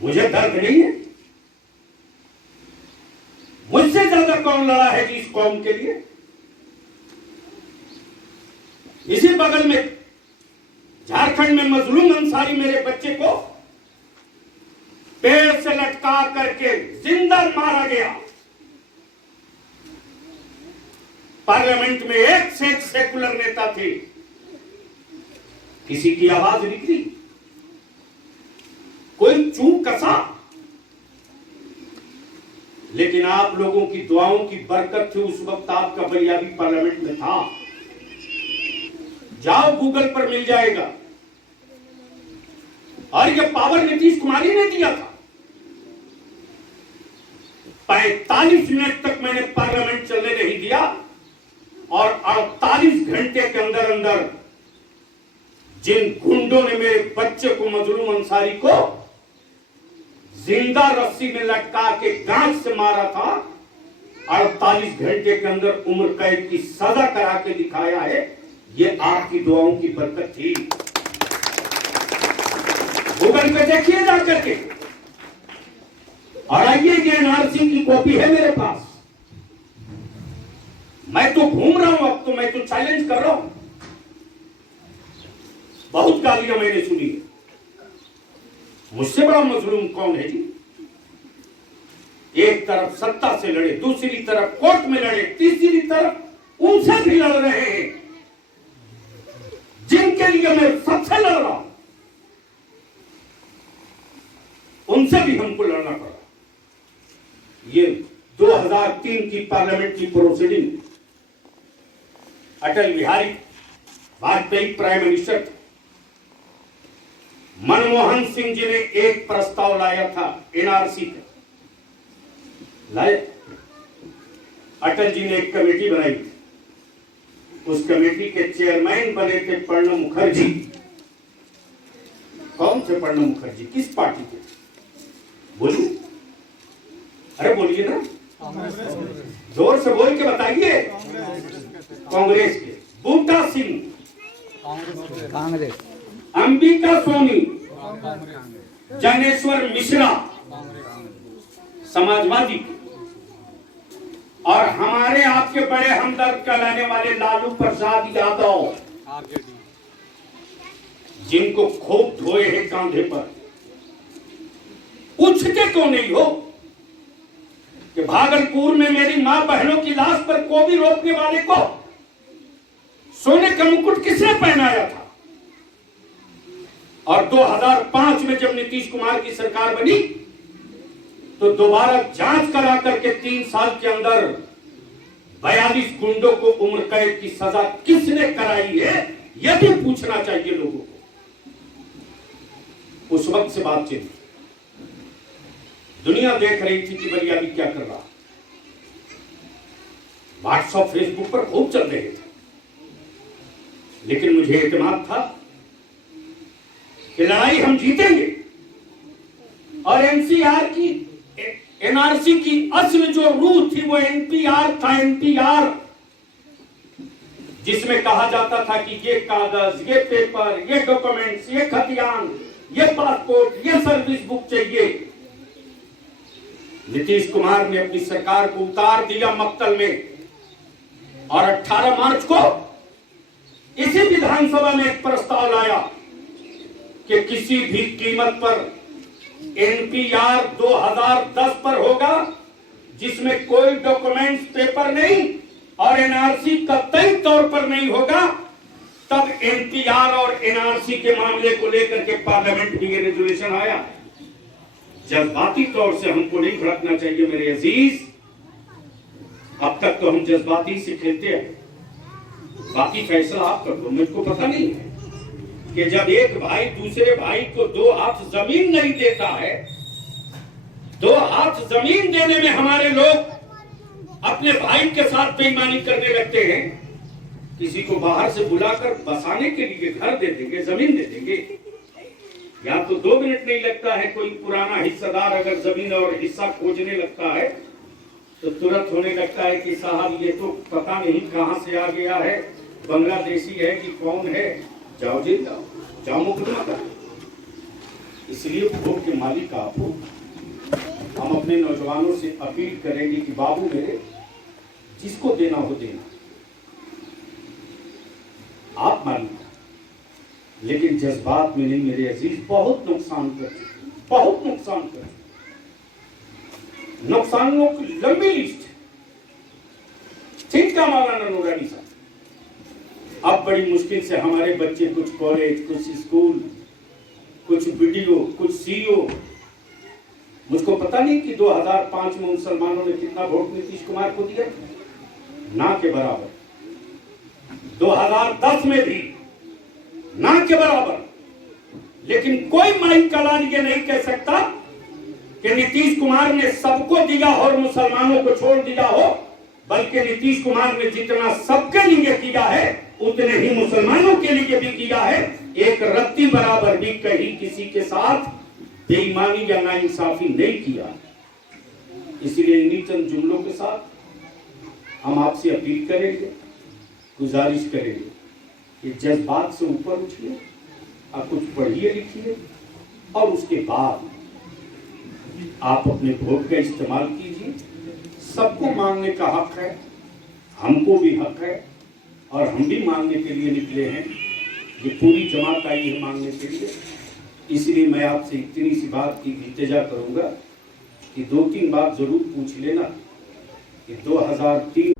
मुझे दर्द नहीं है? मुझसे ज्यादा कौन लड़ा है जी इस कौम के लिए? इसी बगल में झारखंड में मजलूम अंसारी मेरे बच्चे को पेड़ से लटका करके जिंदा मारा गया। पार्लियामेंट में एक से एक सेकुलर नेता थे, किसी की आवाज निकली? कोई चूक कसा? लेकिन आप लोगों की दुआओं की बरकत थी, उस वक्त आपका भैया भी पार्लियामेंट में था। जाओ गूगल पर मिल जाएगा। और ये पावर नीतीश कुमार ने दिया था। 45 मिनट तक मैंने पार्लियामेंट चलने नहीं दिया और 48 घंटे के अंदर अंदर जिन गुंडों ने मेरे बच्चे को, मजलूम अंसारी को जिंदा रस्सी में लटका के गांठ से मारा था, 48 घंटे के अंदर उम्र कैद की सजा करा के दिखाया है। ये आपकी दुआओं की बरकत थी। गूगल पे देखिए जा करके। और आइए, ये एनआरसी की कॉपी है मेरे पास। मैं तो घूम रहा हूं, अब तो मैं तो चैलेंज कर रहा हूं। बहुत गालियां मैंने सुनी। मुझसे बड़ा मजलूम कौन है जी? एक तरफ सत्ता से लड़े, दूसरी तरफ कोर्ट में लड़े, तीसरी तरफ उनसे भी लड़ रहे हैं जिनके लिए मैं सबसे लड़ रहा हूं, उनसे भी हमको लड़ना पड़ा। ये 2003 की पार्लियामेंट की proceeding, Atal Bihari Vajpayee prime minister थे। मनमोहन सिंह जी ने एक प्रस्ताव लाया था एनआरसी का, लाए। अटल जी ने एक कमेटी बनाई थी। उस कमेटी के चेयरमैन बने थे प्रणब मुखर्जी। कौन थे प्रणब मुखर्जी? किस पार्टी के? बोलिए, अरे बोलिए ना, जोर से बोल के बताइए। कांग्रेस के। बूटा सिंह कांग्रेस, अंबिका सोनी, जनेश्वर मिश्रा समाजवादी, और हमारे आपके बड़े हमदर्द कहलाने वाले लालू प्रसाद यादव, जिनको खूब धोए हैं कांधे पर। पूछते क्यों नहीं हो कि भागलपुर में मेरी मां बहनों की लाश पर गोभी रोपने वाले को सोने का मुकुट किसने पहनाया था? और 2005 में जब नीतीश कुमार की सरकार बनी तो दोबारा जांच करा करके 3 साल के अंदर 42 गुंडों को उम्र कैद की सजा किसने कराई है, यह भी पूछना चाहिए लोगों को। उस वक्त से बातचीत, दुनिया देख रही थी कि बलियादी क्या कर रहा। व्हाट्सएप फेसबुक पर खूब चल रहे थे, लेकिन मुझे एतमाद था कि लड़ाई हम जीतेंगे। और एनआरसी की असल जो रूह थी वो एनपीआर था। एनपीआर जिसमें कहा जाता था कि ये कागज, ये पेपर, ये डॉक्यूमेंट्स, ये खतियान, ये पासपोर्ट, ये सर्विस बुक चाहिए। नीतीश कुमार ने अपनी सरकार को उतार दिया मक्तल में, और 18 मार्च को इसी विधानसभा में एक प्रस्ताव लाया कि किसी भी कीमत पर एनपीआर 2010 पर होगा, जिसमें कोई डॉक्यूमेंट्स, पेपर नहीं और एनआरसी कतई तौर पर नहीं होगा। तब एनपीआर और एनआरसी के मामले को लेकर के पार्लियामेंट में ये रेजोल्यूशन आया। जज्बाती तौर से हमको नहीं भड़कना चाहिए मेरे अजीज। अब तक तो हम जज्बाती से खेलते हैं, बाकी फैसला आप कर दो। मुझको पता नहीं है कि जब एक भाई दूसरे भाई को 2 हाथ जमीन नहीं देता है, 2 हाथ जमीन देने में हमारे लोग अपने भाई के साथ बेईमानी करने लगते हैं। किसी को बाहर से बुलाकर बसाने के लिए घर दे देंगे, जमीन दे देंगे, या तो 2 मिनट नहीं लगता है। कोई पुराना हिस्सेदार अगर जमीन और हिस्सा खोजने लगता है तो तुरंत होने लगता है कि साहब ये तो पता नहीं कहां से आ गया है, बांग्लादेशी है कि कौन है, जाओ जेल जाओ, जाओ मुकदमा करो। इसलिए वोट के मालिक आप हो। हम अपने नौजवानों से अपील करेंगे कि बाबू मेरे, जिसको देना हो देना, आप मालिक, लेकिन जज्बात में नहीं मेरे अजीज। बहुत नुकसान कर चुके, बहुत नुकसान कर चुके, नुकसानों की लंबी लिस्ट। ठीक है मौलाना नूरानी साहब, अब बड़ी मुश्किल से हमारे बच्चे कुछ कॉलेज, कुछ स्कूल, कुछ वीडियो, कुछ सीईओ। मुझको पता नहीं कि 2005 में मुसलमानों ने कितना वोट नीतीश कुमार को दिया, ना के बराबर। 2010 में भी ना के बराबर। लेकिन कोई माइक कला ये नहीं कह सकता कि नीतीश कुमार ने सबको दिया और मुसलमानों को छोड़ दिया हो, बल्कि नीतीश कुमार ने जितना सबके लिए किया है उतने ही मुसलमानों के लिए भी किया है। एक रत्ती बराबर भी कहीं किसी के साथ बेईमानी या नाइंसाफी नहीं किया। इसलिए इन्हीं चंद जुमलों के साथ हम आपसे अपील करेंगे, गुजारिश करेंगे कि जज्बात से ऊपर उठिए, आप कुछ पढ़िए लिखिए और उसके बाद आप अपने वोट का इस्तेमाल कीजिए। सबको मांगने का हक है, हमको भी हक है, और हम भी मांगने के लिए निकले हैं। ये पूरी जमात आई है मांगने के लिए। इसलिए मैं आपसे इतनी सी बात की इल्तिजा करूंगा कि 2-3 बात जरूर पूछ लेना कि 2003